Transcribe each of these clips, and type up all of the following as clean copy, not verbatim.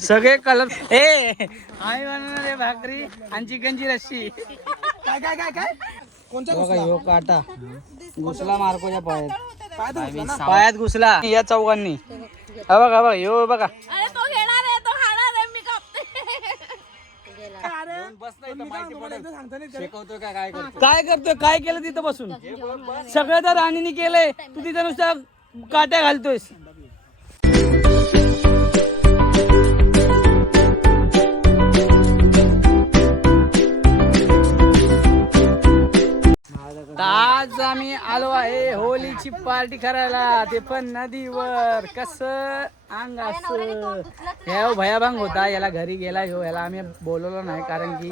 सगळे colour I बनवणार आहे भाकरी आणि चिकनची रस्सी. काय काय काय काय कोणचा बघा ह्यो काटा घुसला मार्कोच्या पायात घुसला या चौघांनी. हा बघा बघा ह्यो बघा काय करतोय काय केलं तिथं बसून. सगळं तर राणीने केलंय तू तिथं नुसतं काट्या घालतोयस. आज आम्ही आलो आहे होलीची पार्टी करायला, ते पण नदीवर. कसं अंग असं ह्या भयाभांग होता, याला घरी गेला ह्यो. याला आम्ही बोलवलं नाही कारण की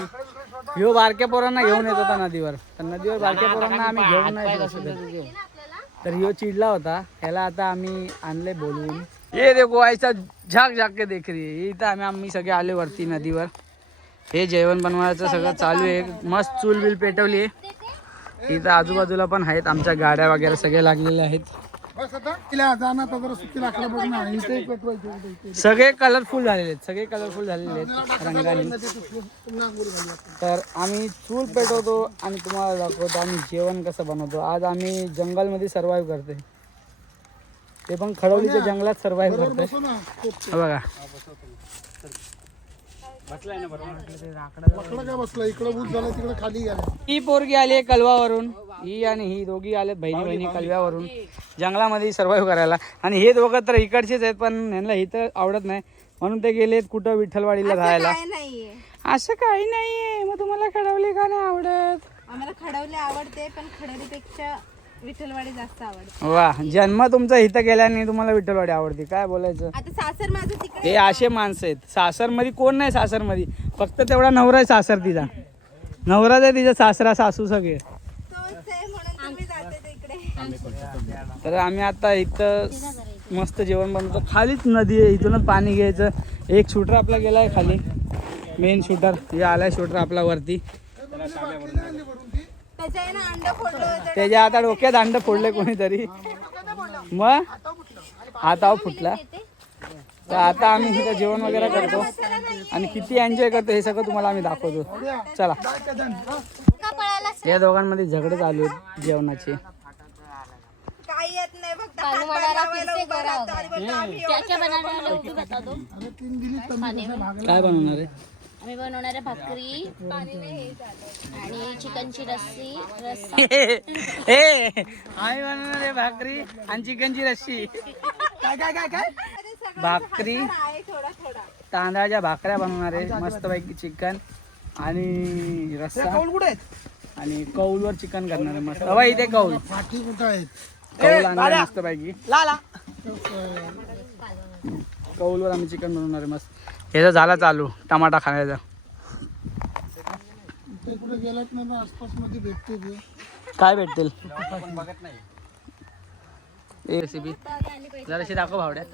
ह्यो बारक्या पोरांना घेऊन येत होता नदीवर. तर नदीवर बारक्या पोरांना आम्ही घेऊन नाही जाऊ शकत. तर ह्यो चिडला होता. ह्याला आता आम्ही आणले बोलवून. ये देखो ऐसा झाक झाक के देख रही है. इथं आम्ही सगळे आले वरती नदीवर. हे जेवण बनवायचं सगळं चालू आहे. मस्त चूल बिल पेटवली आहे. इथं आजूबाजूला पण आहेत आमच्या गाड्या वगैरे सगळे लागलेले आहेत. सगळे कलरफुल झालेले आहेत. सगळे कलरफुल झालेले आहेत रंगाने. तर आम्ही चूल पेटवतो आणि तुम्हाला दाखवतो आम्ही जेवण कसं बनवतो. आज आम्ही जंगलमध्ये सर्वाइव्ह करतोय, ते पण खडवलीच्या जंगलात सर्वाइव्ह करतोय. बघा ही पोरगी आली कलवावरून, ही आणि ही दोघी आलेत बहिणी बहिणी कलव्यावरून जंगलामध्ये सर्वाइव्ह करायला. आणि हे दोघं तर इकडचेच आहेत पण यांना इथं आवडत नाही म्हणून ते गेलेत कुठं विठ्ठलवाडीला राहायला. असं काही नाहीये. मग तुम्हाला खडवली का नाही आवडत? आम्हाला खडवली आवडते पण खडवलीपेक्षा विठ्ठलवाडी जास्त आवडते. वा, जन्म तुमचा इथं गेल्याने तुम्हाला विठ्ठलवाडी आवडते. काय बोलायचं. आता सासर माझं तिकडे. हे असे माणसं आहेत. सासर मध्ये कोण नाही. सासर मध्ये फक्त तेवढा नवरा आहे. सासर तिचा नवराच आहे, तिचा सासरा सासू सगळे. तर आम्ही आता इथं मस्त जेवण बनवतो. खालीच नदी आहे, इथूनच पाणी घ्यायचं. एक शूटर आपला गेलाय खाली, मेन शूटर. हे आलाय शूटर आपला वरती. त्याच्या आता डोक्यात अंड फोडले कोणीतरी, मग हातावर फुटला. तर आता आम्ही इथं जेवण वगैरे करतो आणि किती एन्जॉय करतो हे सगळं तुम्हाला आम्ही दाखवतो. चला. या दोघांमध्ये झगडे चालू आहेत जेवणाचे. काय बनवणार आहे? आम्ही बनवणार आहे भाकरी आणि चिकनची रस्सी. आम्ही बनवणार आहे भाकरी आणि चिकनची रस्सी. काय काय काय काय भाकरी तांदळाच्या भाकऱ्या बनवणार आहे मस्तपैकी. चिकन आणि रस्सा आणि कौलवर चिकन करणार आहे मस्त. हवा इथे कौल कौल आणणार मस्तपैकी. कौलवर आम्ही चिकन बनवणार आहे मस्त. ह्याचा झाला चालू टमाटा खाण्याचा. काय भेटतील रेसिपी जराशी दाखव भावड्या.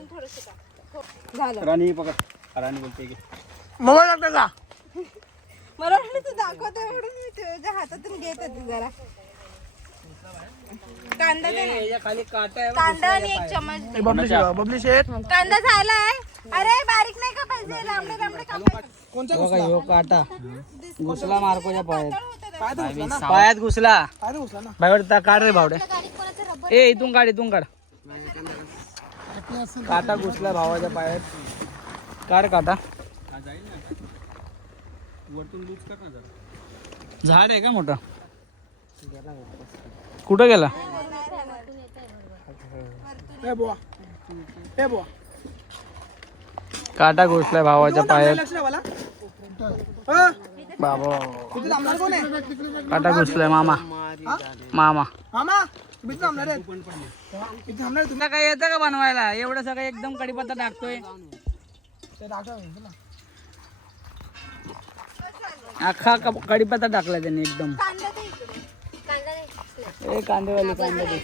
राणी पकड. राणी बोलते की मोबाईल लागतं का? मला तू दाखवतो म्हणून मी तुझ्या हातातून घेत होते जरा. कांदा खाली काटा आहे. कांदा आणि एक चमच बबली शेट कांदा झालाय. अरे बारीक नाही का पाहिजे, लांबडे लांबडे कापायचे. बघा ह्यो काटा घुसला मार्कोच्या पायात घुसला. भावड्या काढ रे भावड्या. ए इथून काढ, इथून काढ. काटा घुसला भावाच्या पायात. काढ काटा. झाड आहे का मोठा? कुठं गेला? काटा घुसलाय भावाच्या पायात. बाबा काटा घुसलाय. मामा मामा तुला काय येतं का बनवायला? एवढं सगळं एकदम कढीपत्ता टाकतोय. अख्खा कढीपत्ता टाकला त्याने एकदम. ए कांदेवाली कांदे दे.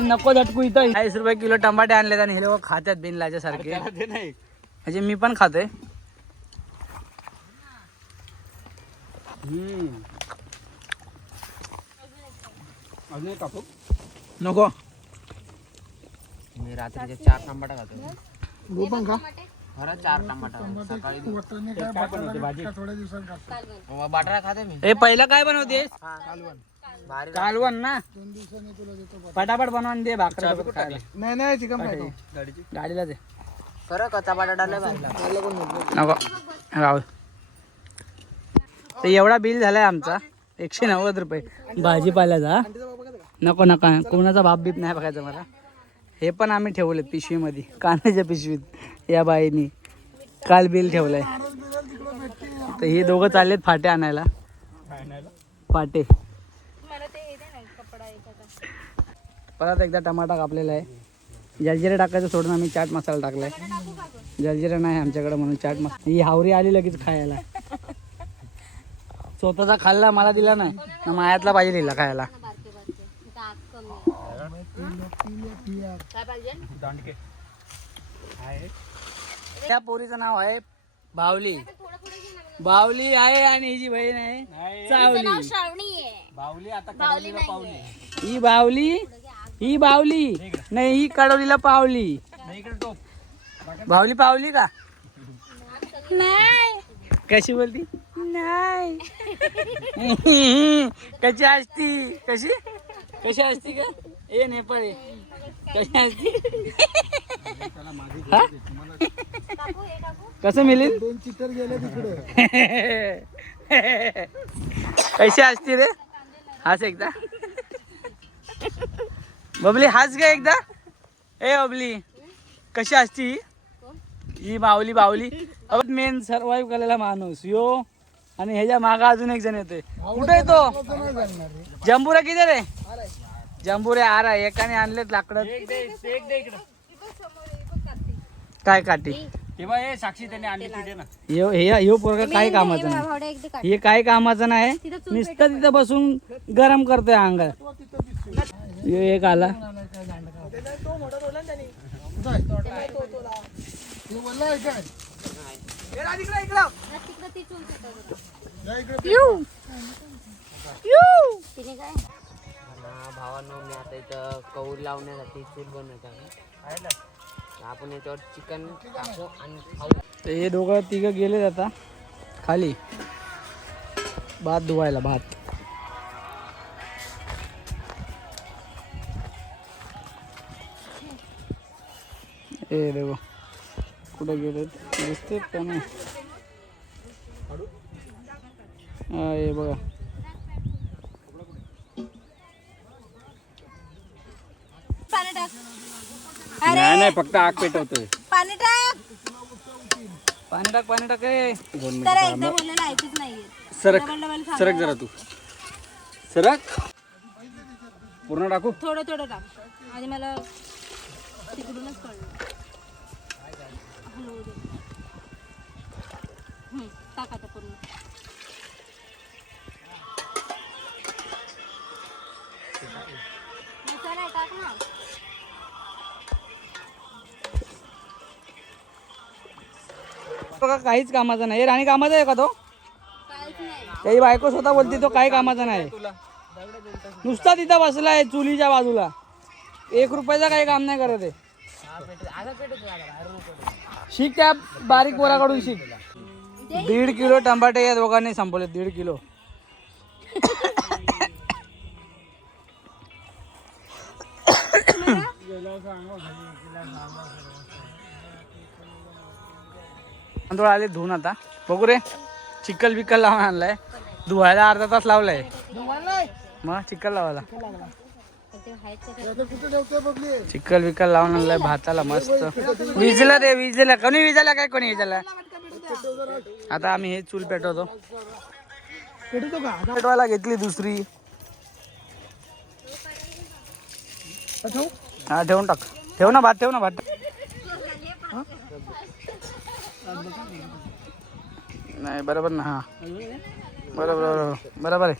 नको झटकू. इथं 40 रुपये किलो टमाटे आणले आणि हे लोक खात्यात बिनलाच्या सारखे. म्हणजे मी पण खातोय. नको मी रात्रीचे 4 टमाटा खातो. वो पण का खरं 4 टमाटा सकाळी वाटाणे काय बटाटा थोड्या दिवसांनी खातो. बटाटा खाते मी. हे पहिलं काय बनवतेस? भारी कालवण ना. 2 दिवसांनी तुला देतो. पटापट बनवून दे भाकऱ्या सोबत खायला. नाही नाही चिकन खातो. गाडीला दे. खरं कच्चा बटाटा लय भारी लागतो. नको राहू. तर एवढा बिल झालाय आमचा 190 रुपये भाजीपाल्याचा. नको नका कोणाचा बाप बीप नाही बघायचा मला. हे पण आम्ही ठेवले पिशवीमध्ये कांद्याच्या पिशवीत या बाईनी काल बिल ठेवलंय. तर हे दोघं चाललेत फाटे आणायला. फाटे परत एकदा टमाटा कापलेला आहे. जलजिरा टाकायचं सोडून आम्ही चाट मसाला टाकलाय. जलजिरा नाही आमच्याकडे म्हणून चाट मसाला. ही हावरी आली लगेच खायला. स्वतःचा खाल्ला मला दिला नाही ना मायातला पाहिजे लिहिला खायला. त्या पोरीचं नाव आहे बावली. बावली आहे आणि हिची बहीण आहे चावली. श्रावणी आहे. ही बावली नाही ही कडवलीला पावली. बावली पावली का नाही. कशी बोलती नाही. कशी असती कशी असती का ए नेपाळी कशी असती. कसं मिळेल 2 चितर गेले तिकडे. कशी असती रे. हाच एकदा बबली हाच ग एकदा. ए बबली कशी असती ही बावली मेन सर्वाइव्ह केलेला माणूस यो. आणि ह्याच्या मागा अजून एक जण येतोय. कुठे येतो जंबुरा किती रे. जंबुरे आरा एकाने आणलेत लाकडं. काय काठी साक्षी त्याने आणली तिथे ना. ह्यो पोरगा काय कामाचा नाही. हे काय कामाचं नाही. नुसतं तिथं बसून गरम करतोय अंगात. ह्यो एक आला. भावांनो मी आता इथं कौल लावण्यासाठी चूल बनवत आहे. आपण याच्यावर चिकन टाकू आणि खाऊ. तर हे दोघं तिघं गेले आता खाली भात धुवायला. भात ए देखो कुठे गेले दिसतेत का नाही. हे बघा पाणी टाक. नाही फक्त आग पेटवतोय. पाणी टाक. पाणी टाक ए. तर एकदा बोललेलं ऐकूच नाहीये. सरक डबल डबल सरक जरा तू सरक. पूर्ण टाकू. थोडं टाक. आणि मला तिकडूनच कळलं. हलवू दे. टाक आता पूर्ण. मसाला टाक ना. बघा काहीच कामाचा नाही. राणी कामाचा आहे का तो. काहीच नाही. त्याची बायको स्वतः बोलते तो काही कामाचा नाही. नुसता तिथं बसलाय चुलीच्या बाजूला. 1 रुपयाचा काही काम नाही करत आहे. शिक त्या बारीक पोराकडून शिक. 1.5 किलो टमाटे या दोघांनी संपवले. 1.5 किलो. तांदूळ आले धुवून आता. बघू रे चिक्कल बिक्कल लावून आणलाय. धुवायला अर्धा तास लावलाय. मग चिक्कल लावायला चिक्कल बिक्कल लावून आणलाय भाताला मस्त. विजला रे विजला. कोणी विजाला काय कोणी विजाला. आता आम्ही हे चूल पेटवतो. पेटवायला घेतली दुसरी. हा ठेवून टाक. ठेव ना भात. नाही बरोबर ना. हा बरोबर आहे.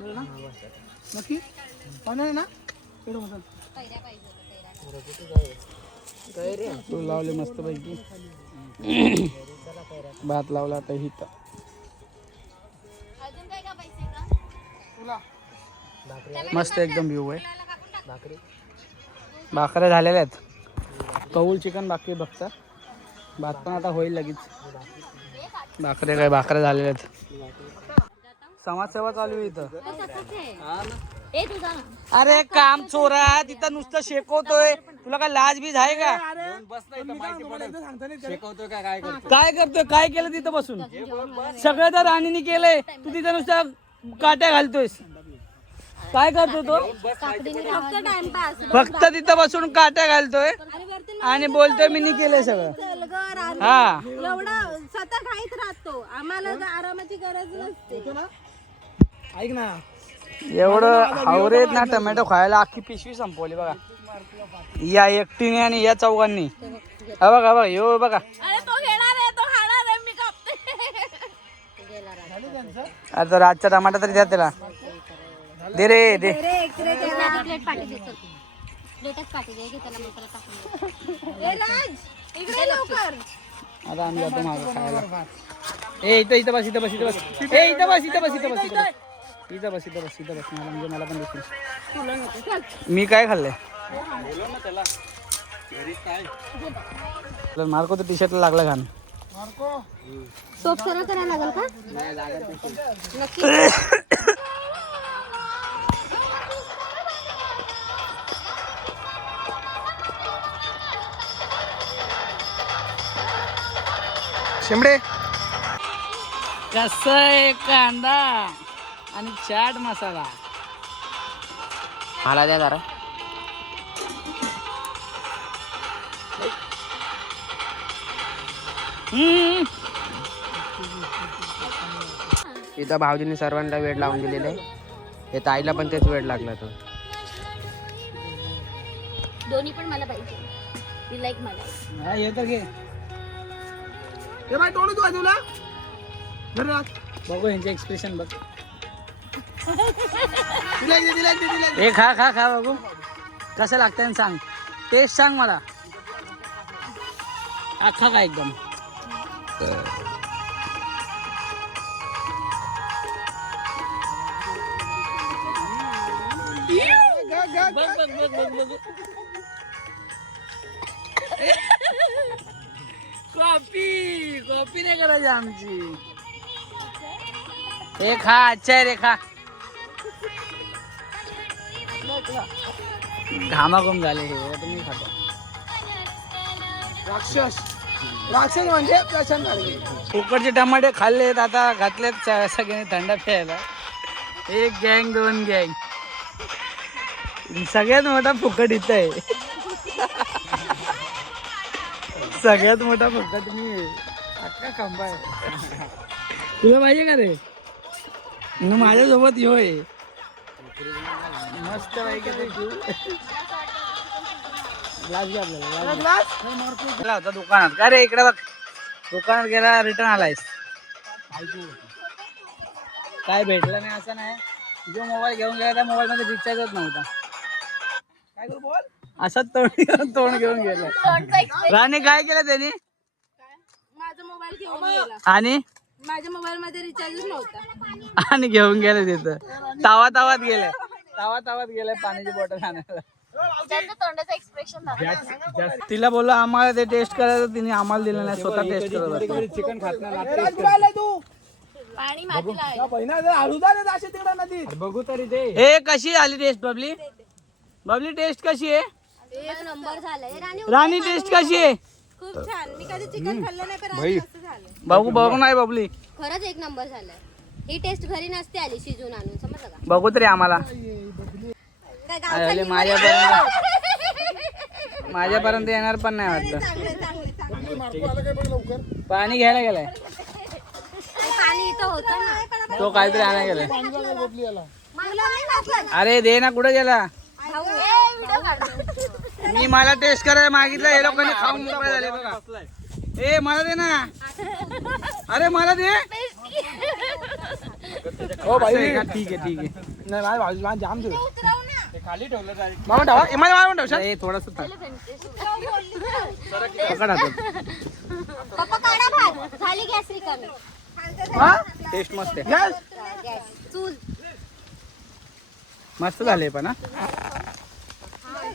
ना नक्की पाणी ना एवढं मसाला तू लावले मस्त पैकी भात लावला आता हिथं अजून काय का पैसे का तुला मस्त एकदम व्ह्यू आहे. भाकरी भाकऱ्या झालेल्या आहेत. कौल चिकन बाकी बघता. भात पण आता होईल लगेच. भाकऱ्या झालेल्या आहेत. समाजसेवा चालू आहे इथं. ए तुझा अरे काम चोरा तिथं नुसतं शेकवतोय. तुला काय लाज बीज आहे का? काय करतोय? काय केलं तिथं बसून? सगळं तर राणीने केलंय. तू तिथं नुसतं काट्या घालतोयस. काय करतोय तो? फक्त टाइमपास. फक्त तिथं बसून काट्या घालतोय आणि बोलतोय मी केलंय सगळं. हा एवढं स्वतः खाईत राहतो. आम्हाला तर आरामाची गरज नसते. ऐक ना एवढं हावरेत ना टोमॅटो खायला अख्खी पिशवी संपवली बघा. या एकटीने आणि या चौघांनी. हा बघा यो बघा. अरे तो घेणार आहे, तो खाणार आहे, मी कापते. आता रातचा टमाटा तरी द्या त्याला. दे रे दे. प्लेट पाठी दे चल. प्लेटच पाठी दे घे त्याला मसाला टाकून. ए राज, इकडे लवकर. आता आम्ही जातो मागं खायला. ए इथं बस. ए इथं बस. मला पण दिसलं. मी काय खाल्लंय? मार्को तर टी शर्टला लागला घाण. मार्को सोप सरा करायला लागल का? नक्की. शेंबडे कसं आहे कांदा आणि चाट मसाला. मला द्या जरा. इथं भाऊजीने सर्वांना वेळ लावून दिलेला आहे. हे ताईला पण तेच वेळ लागला तो. दोन्ही पण मला पाहिजे. ती लाईक मला. हा ये तर घे. हे बाय तोडू तू बाजूला धर राज. बघू यांचे एक्सप्रेशन बघ. दिला हे खा बघू कसं लागतंय सांग. टेस्ट सांग मला. अख्खा का एकदम. बघ. कॉपी नाही करायची आमची. हे खा अच्छा आहे रे खा. घामाघूम झाले हे तुम्ही खातो. राक्षस म्हणजे प्रशांत गाडगे. फुकटचे टमाटे खाल्लेत आता घातलेत सगळ्यांनी थंड प्यायला. एक गँग 2 गँग. सगळ्यात मोठा फुकट इथं आहे. सगळ्यात मोठा फुकट मी आहे. अख्खा खंबा आहे. तुला पाहिजे का रे? माझ्यासोबत यो आहे मस्त पैकी. ग्लास घे आपल्याला. होता दुकानात. का रे इकडे बघ. दुकानात गेला रिटर्न आलायस. काय भेटलं नाही असं नाही. जो मोबाईल घेऊन गेला त्या मोबाईल मध्ये रिचार्जच नव्हता. काय करू बोल. असंच तोंड घेऊन गेला. राणी काय केलं त्यांनी? माझा मोबाईल घेऊन गेला. आणि माझ्या मोबाईल मध्ये रिचार्जच नव्हता. आणि घेऊन गेले तिथं. तावात गेले पाण्याची बॉटल आणायला. तोंडाचं एक्सप्रेशन तिला बोललो आम्हाला ते टेस्ट करायचं. तिने आम्हाला दिलं नाही. स्वतः टेस्ट करत. चिकन खात तू पाणी मातीला आहे. बहिणा जर हळूदार असे तिकडे नदीत. बघू तरी ते. हे कशी आली टेस्ट बबली टेस्ट कशी आहे? एक नंबर झालाय. राणी टेस्ट कशी आहे? खूप छान. मी कधी चिकन खाल्लं नाही पण आज मस्त झालं. बघू नाही बबली. खरंच एक नंबर झालाय. ही टेस्ट घरी नसते आली शिजून आणून. समजलं का? बघू तरी आम्हाला. काय अरे माझ्यापर्यंत येणार पण नाही वाटतं. मार्को आला काय बघ लवकर. पाणी घ्यायला गेलाय पाणी इथं होतं ना. तो. काहीतरी आणायला गेलाय. बबली आला. अरे दे ना. कुठे गेला? व्हिडिओ काढ. मी मला टेस्ट करायला मागितलं. हे लोकांनी खाऊन मोकळे झाले बघा. ए मला दे ना. अरे मला दे. हो भाई असं आहे का? ठीक आहे ठीक आहे. नाही माझ्या भाऊजी माझ्या जाम दिवस उतरव ना. खाली ठेवलं जाईल. मामा ठेवा माझ्या मामा ठेवशाल थोडस उतरव बोलली ना. पकड हातात. पप्पा काढा भात झाली गॅस रिकामी हा टेस्ट मस्त आहे. गॅस चूल मस्त झाले पण हा.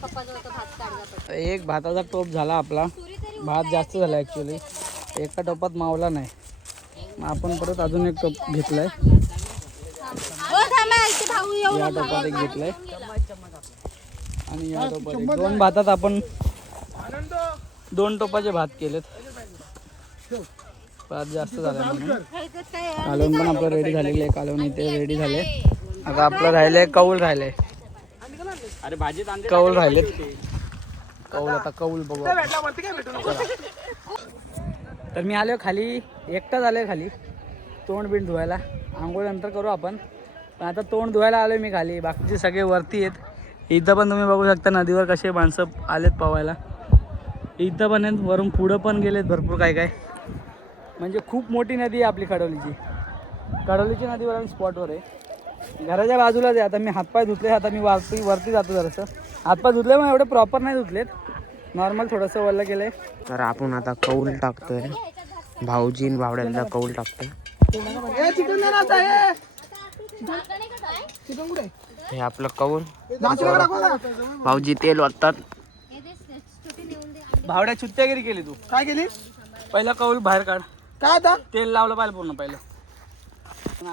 पप्पा जवळ तो भात काढला एक भाताचा टोप झाला आपला. भात जास्त झाला ॲक्च्युली. एका टोपात मावला नाही. मग आपण परत अजून एक टोप घेतलाय. हो थांबा इथे भाऊ येऊ या टोपात एक घेतलाय आणि या टोपात एक. 2 भातात आपण 2 टोपाचे भात केलेत. भात जास्त झाला म्हणून. कालवण पण आपलं रेडी झालेलं आहे. कालवण इथे रेडी झाले. आता आपलं राहिलंय कौल राहिलंय. कौल राहिलेत. कौल आता कौल बघू आपण. भेटला वरती काय भेटू नको तर मी आलो खाली. एकटा झालोय खाली तोंड बिंड धुवायला. आंघोळ नंतर करू आपण. पण आता तोंड धुवायला आलोय मी खाली. बाकीचे सगळे वरती आहेत. इथं पण तुम्ही बघू शकता नदीवर कसे माणसं आलेत पवायला. इथं पण आहेत. वरून पुढं पण गेलेत भरपूर काय काय. म्हणजे खूप मोठी नदी आहे आपली कडोलीची. कडोलीची नदीवर आम्ही स्पॉटवर आहे. घराच्या बाजूलाच आहे. आता मी हातपाय धुतले. आता मी वरती जातो जरासं. हातपाय धुतले मग एवढे प्रॉपर नाही धुतलेत. नॉर्मल थोडंसं वल्लं केलंय. तर आपण आता कौल टाकतोय. भाऊजीन भावड्याला कौल टाकतोय. ए चिकन दे ना आता हे चिकन कुठे हे आपलं कौल. नाचू दाखवा ना भाऊजी तेल ओततात. भावड्या चुत्त्यागिरी केली तू. काय केली पहिला कौल बाहेर काढ. काय आता तेल लावलं पाहिजे पूर्ण पहिलं.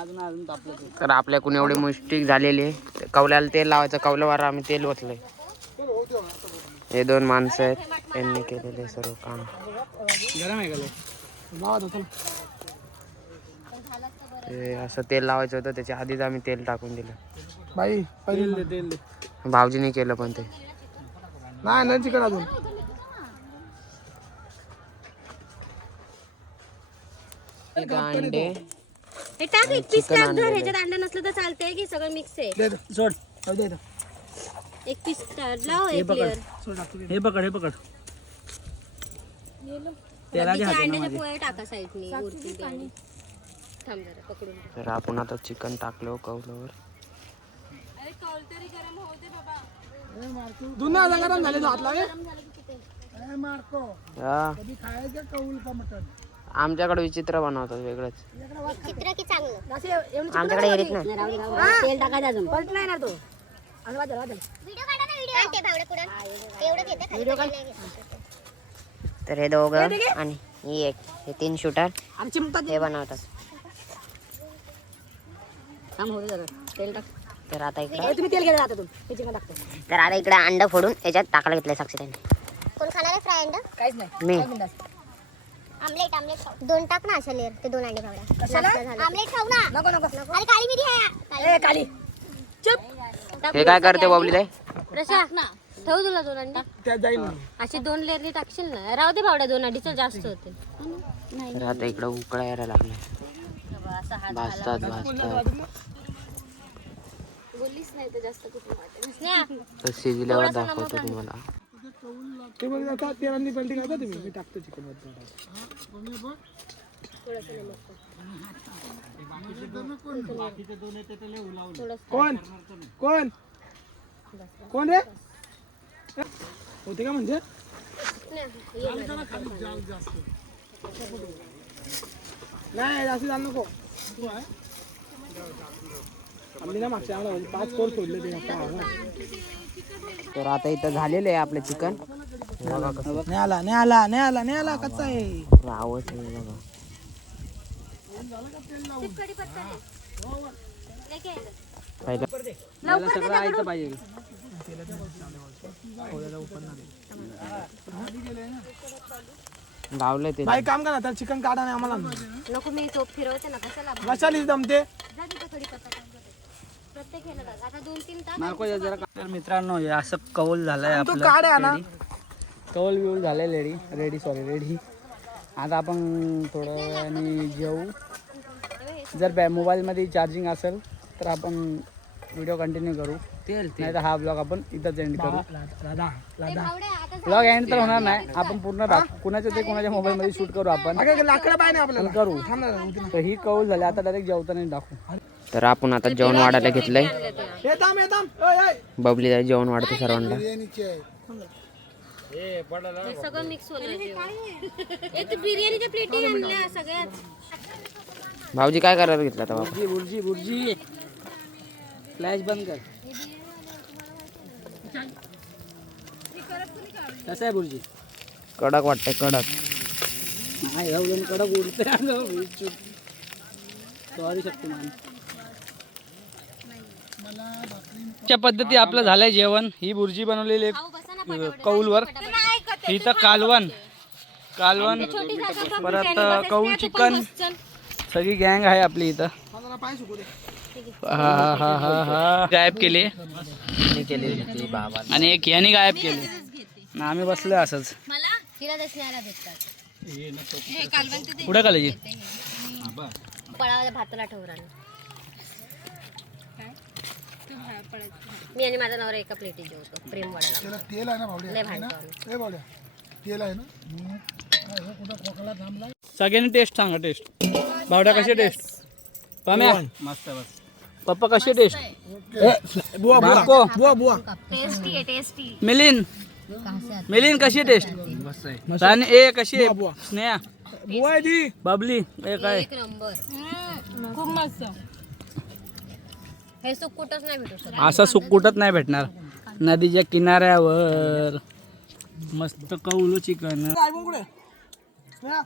अजून अजून तापलं ते. तर आपल्याकडून एवढे मिस्टेक झालेले. कौल्याला तेल लावायचं. कौलावर आम्ही तेल ओतलंय. हे 2 माणसं आहेत. त्यांनी केलेले सर्व काम. गरम आहे का लय? नावात होतं ते असं तेल लावायचं होतं. त्याच्या आधीच आम्ही तेल टाकून दिलं. बाई तेल दे तेल दे. भाऊजीने केलं पण ते. नाही चिकन अजून एक अंडे. हे टाक एक पीस टाक धर. ह्याच्यात अंडा नसलं तर चालतंय की सगळं मिक्स आहे. दे दे सोड. दे इथं. एक पीस लाव एक लेअर. सोड टाकतो हे पकड हे पकड. तेलाच्या हाताने अंड्याच्या माझे. पोळ्या टाका साईडने वरती आणि थांब जरा पकडून ठेव. तर आपण आता चिकन टाकलो कौलावर. जुना आता गरम झाले तो हातला हा. आमच्याकडे विचित्र बनवतात वेगळंच. चित्र की चांगलं आमच्याकडे येत नाही. तेल टाकायचं अजून परत नाही ना तो व्हिडिओ काढा ना व्हिडिओ तर हे दोघं आणि ही एक हे 3 शूटर आमची मुक्ता हे बनवतात. थांब होते जरा तेल टाक. तर आता इकडे तुम्ही तेल घेऊन जाता तुम्ही चिकन टाकतो तर आता इकडे अंड फोडून याच्यात टाकायला घेतलंय साक्षी त्यांनी. कोण खाणार आहे फ्राय अंड काहीच नाही मी आमलेट आमलेट खाऊ 2 टाक ना अशा लेअर ते 2 अंडे भावड्या कशाला? आमलेट खाऊ ना नको नको अरे काळी मिरी आहे ए काली चुप हे काय करते बबली ताई? रशा ना ठेवू तुला 2 अंडे त्यात जाईल अशी 2 लेअरनी टाकशील ना. राहू दे भावड्या 2 अडीच जास्त होते. तर आता इकडे उकळा यायला लागलाय. भाजतात बोललीच नाही तर जास्त कुठे वाटत. तर शिजल्यावर दाखवतो तुम्हाला. ते बघ आता तेलांनी पलटी करता तुम्ही मी टाकतो चिकन कोण कोण कोण रे होते का म्हणजे नाही जास्त जाण नको आम्ही ना मागच्या आम्हाला 5 कोर फोडले ते तर आता इथं झालेलं आहे आपलं चिकन. नाही आला कच्चा आहे आवाज आहे बघा. मला सगळं ऐकलं पाहिजे. गावलं ते. बाई काम करा तर चिकन काढा नाही आम्हाला नको मी टोप फिरवते ना कशाला कशाला जमते जा तिथं थोडी पत्ता प्रत्येक ह्याला टाक. आता 2-3 टाक. नाको जरा. तर मित्रांनो हे असं कौल झालंय आपलं. काढ आहे ना. रेडी. कौल बिऊल झालंय रेडी. आता आपण थोड्या वेळाने जेवू. जर मोबाईलमध्ये चार्जिंग असेल तर आपण व्हिडिओ कंटिन्यू करू. नाही तर हा ब्लॉग आपण इथंच एंड करू. लादा लादा ब्लॉग एंड तर होणार नाही, आपण पूर्ण कुणाच्या ते कोणाच्या मोबाईल मध्ये शूट करू आपण लाकडं पाहिजे आपल्याला करू. थांब ना. तर ही कौल झाली, आता डायरेक्ट जेवताना दाखवू. तर आपण आता जेवण वाढायला घेतलंय. हे थांब हे थांब. ओय, ओय. बबली जाई जेवण वाढतं सर्वांना. सगळं मिक्स होतं. बिर्याणीच्या प्लेटी आणल्या सगळ्यात. भाऊजी काय करायला घेतलं आता बाबा? बुर्जी बुर्जी फ्लॅश बंद कर. कसं आहे बुर्जी? कडक वाटतंय कडक. नाही जाऊन कडक उडते. सॉरी शक्तिमान. च्या पद्धती आपलं झालंय जेवण. ही बुर्जी बनवलेली आहे कौलवर. इथं कालवण परत कौल चिकन, सगळी गँग आहे आपली इथं. पाय सुकू दे. गायब केली बाबा आणि एक याने गायब केली. आम्ही बसलोय असंच. तिला दसण्याला देतात. पुढे कालाजी पळावाच्या भाताला ठेवून मी आणि माझा नवरा एका प्लेटी जेवतो. प्रेम वाढायला त्याला तेल आहे ना भावड्या? लय भांडतो. ए भावड्या तेल आहे ना. कुठं खोकला थांबला. सगळ्यांनी टेस्ट सांगा. टेस्ट बावड्या कशी टेस्ट? पाम्या मस्त बस. पप्पा कशी टेस्ट? बुवा बाको. बुवा बुवा. टेस्टी आहे टेस्टी. मिलिंद कशी टेस्ट? आणि ए कशी आहे? स्नेहा बुवा आहे ती. बबली ए काय? एक नंबर. खूप मस्त. हे सुख कुठंच नाही भेटू शकत. असं सुख कुठंच नाही भेटणार. नदीच्या किनाऱ्यावर मस्त कौलू चिकन. आयफोन कुठे? स्नेहा,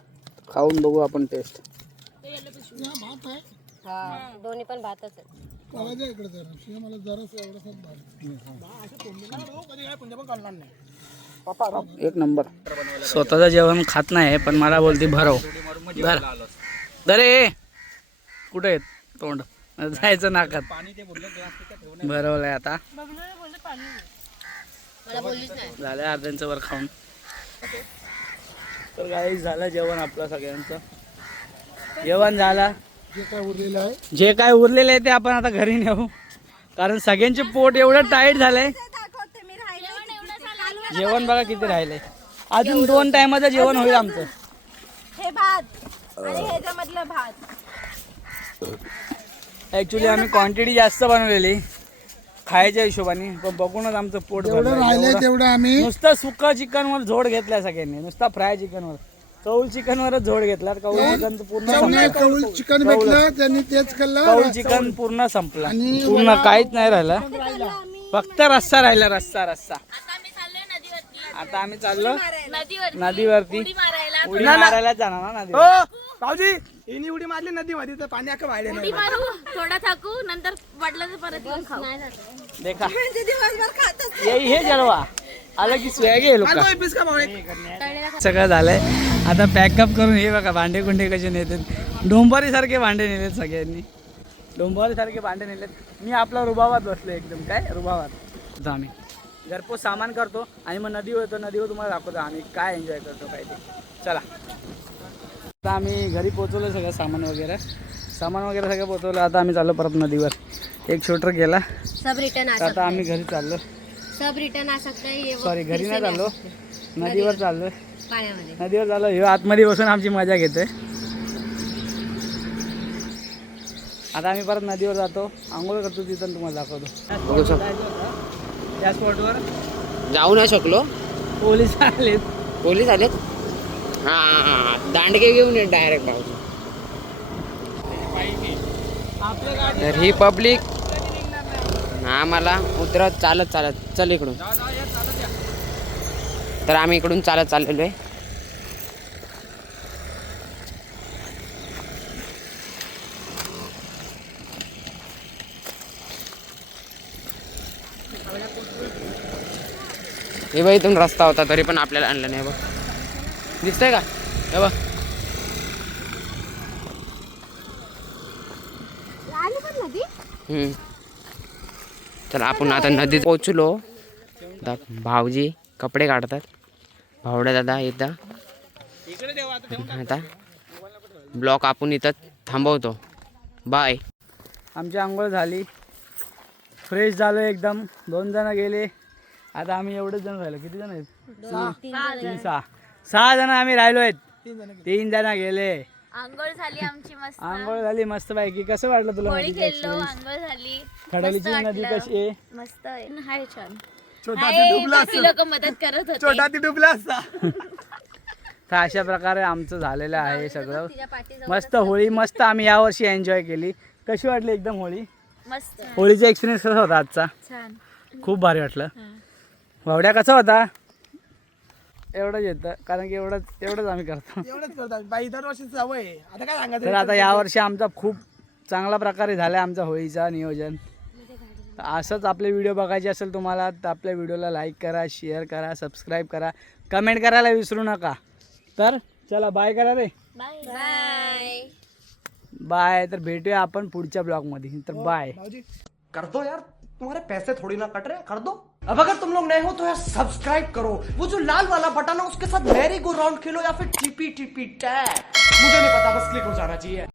खाऊन बघू आपण टेस्ट. स्नेहा भात आहे. हा दोन्ही पण भातच आहे. आवाज आहे इकडे जरा. स्नेहा मला जरासं एवढंसं भात. असं तोंडी ना भाऊ, कधी काय पुण्य पण करणार नाही. पप्पा एक नंबर. स्वतःचं जेवण खात नाही पण मला बोलते भरव. दरे कुठे आहेत? तोंड जायचं नाकात. भरवलंय आता. मला बोललीच नाही. झालं अर्ध्यांचं वर खाऊन. तर काही झालं जेवण आपलं सगळ्यांचं. जेवण झालं. जे काय उरलेलं आहे जे काय उरलेलं आहे ते आपण आता घरी नेऊ, कारण सगळ्यांचे पोट एवढं टाईट झालंय. जेवण बघा किती राहिलंय. अजून 2 टायमाचं जेवण होईल आमचं. हे भात आणि ह्याच्यामधलं भात. ऍक्च्युली आम्ही क्वांटिटी जास्त बनवलेली खायच्या हिशोबाने, पण बघूनच आमचं पोट जेवढं राहिलंय भरलं. तेवढं आम्ही नुसतं सुक्का चिकनवर झोड घेतलाय सगळ्यांनी. नुसता फ्राय चिकनवर, कौल चिकनवरच झोड घेतला. कौल चिकनचं पूर्ण त्यामुळे संपलं. कौल चिकन भेटलं त्यांनी तेच खाल्लं. कौल चिकन पूर्ण संपला. आणि पूर्ण काहीच नाही राहिलं, फक्त रस्सा राहिला. रस्सा रस्सा. आता आम्ही चाललो नदीवरती. उडी मारायला जाणार ना नदीवर. हो भाऊजी, हिनी उडी मारली नदीमध्ये तर पाणी अख्खं बाहेर येणार. मारू थोडा थाकू नंतर वाटलं तर परत येऊन खाऊ. देखा दिवसभर खातच यही हे जलवा आलं की स्वॅग आहे लोक. काल पीस का भाऊ? सगळं झालंय आता पॅकअप करून. हे बघा भांडे कुंडे कसे नेतात. डोंबारी सारखे भांडे नेलेत सगळ्यांनी. डोंबारी सारखे भांडे नेलेत. मी आपला रुबावात बसलो एकदम. काय रुबावात. आम्ही घरपोच सामान करतो आणि मग नदीवर येतो. नदीवर तुम्हाला दाखवतो आम्ही काय एन्जॉय करतो काय ते. चला आता आम्ही घरी पोहोचवलं सगळं सामान वगैरे सगळं पोहोचवलं. आता आम्ही चाललो परत नदीवर. एक शूटर गेला. सब रिटर्न आ आता आम्ही घरी चाललो. सब रिटर्न आ सकता है ये सॉरी घरी नाही चाललो, नदीवर चाललो. पाण्यामध्ये. नदीवर चाललो. हे आतमध्ये बसून आमची मजा घेतोय. आता आम्ही परत नदीवर जातो, आंघोळ करतो, तिथं तुम्हाला दाखवतो. बघू शकतो. त्या स्पॉटवर जाऊ नाही शकलो. पोलीस आलेत. पोलीस आलेत. हा दांडके घेऊन येत डायरेक्ट भाऊजी. तर ही पब्लिक आम्हाला उतरत चालत चल इकडून. तर आम्ही इकडून चालत चाललेलो आहे. हे बघ इथून रस्ता होता तरी पण आपल्याला आणलं नाही. बघ दिसतंय का? हे बघ चला आपण आता नदीत पोचलो. भाऊजी कपडे काढतात. भावड्या दादा येतात. आता ब्लॉक आपण इथं थांबवतो. बाय. आमची आंघोळ झाली. फ्रेश झालो एकदम. 2 जण गेले, आता आम्ही एवढेच जण राहिलो. किती जण आहेत? 6 जण आम्ही राहिलो आहेत. 3 जण गेले. आंघोळ झाली आमची मस्त. आंघोळ झाली मस्त पैकी. कसं वाटलं तुला? होळी खेळलो, आंघोळ झाली. खडालीची नदी कशी आहे? मस्त आहे. हाय छान. छोटा ती डुबला बाकी लोक मदत करत होते. छोटा ती डुबला असता. तर अशा प्रकारे आमचं झालेलं आहे सगळं. मस्त होळी मस्त आम्ही यावर्षी एन्जॉय केली. कशी वाटली एकदम होळी? मस्त. होळीचा एक्सपिरियन्स कसा होता आजचा? छान. खूप भारी वाटलं. वावड्या कसा होता? एवढंच येतं, कारण की एवढंच आम्ही करतो. एवढंच करतात बाई, दरवर्षी सवय आहे. आता काय सांगायचं. तर आता यावर्षी आमचा खूप चांगला प्रकारे झाला आमचा होळीचा नियोजन. तर असंच आपले व्हिडिओ बघायचे असेल तुम्हाला तर आपल्या व्हिडिओला लाईक करा, शेअर करा, सबस्क्राईब करा, कमेंट करायला विसरू नका. तर चला बाय करा रे. Bye bye. बाय. तर भेटूया आपण पुढच्या ब्लॉगमध्ये. तर बाय. भाऊजी कर दो यार, तुम्हारे पैसे थोड़ी ना कट रहे, कर दो. अब अगर तुम लोग नए हो तो यार सब्सक्राइब करो, वो जो लाल वाला बटन है उसके साथ मैरी गो राउंड खेलो या फिर टीपी टैग, मुझे नहीं पता, बस क्लिक हो जाना चाहिए.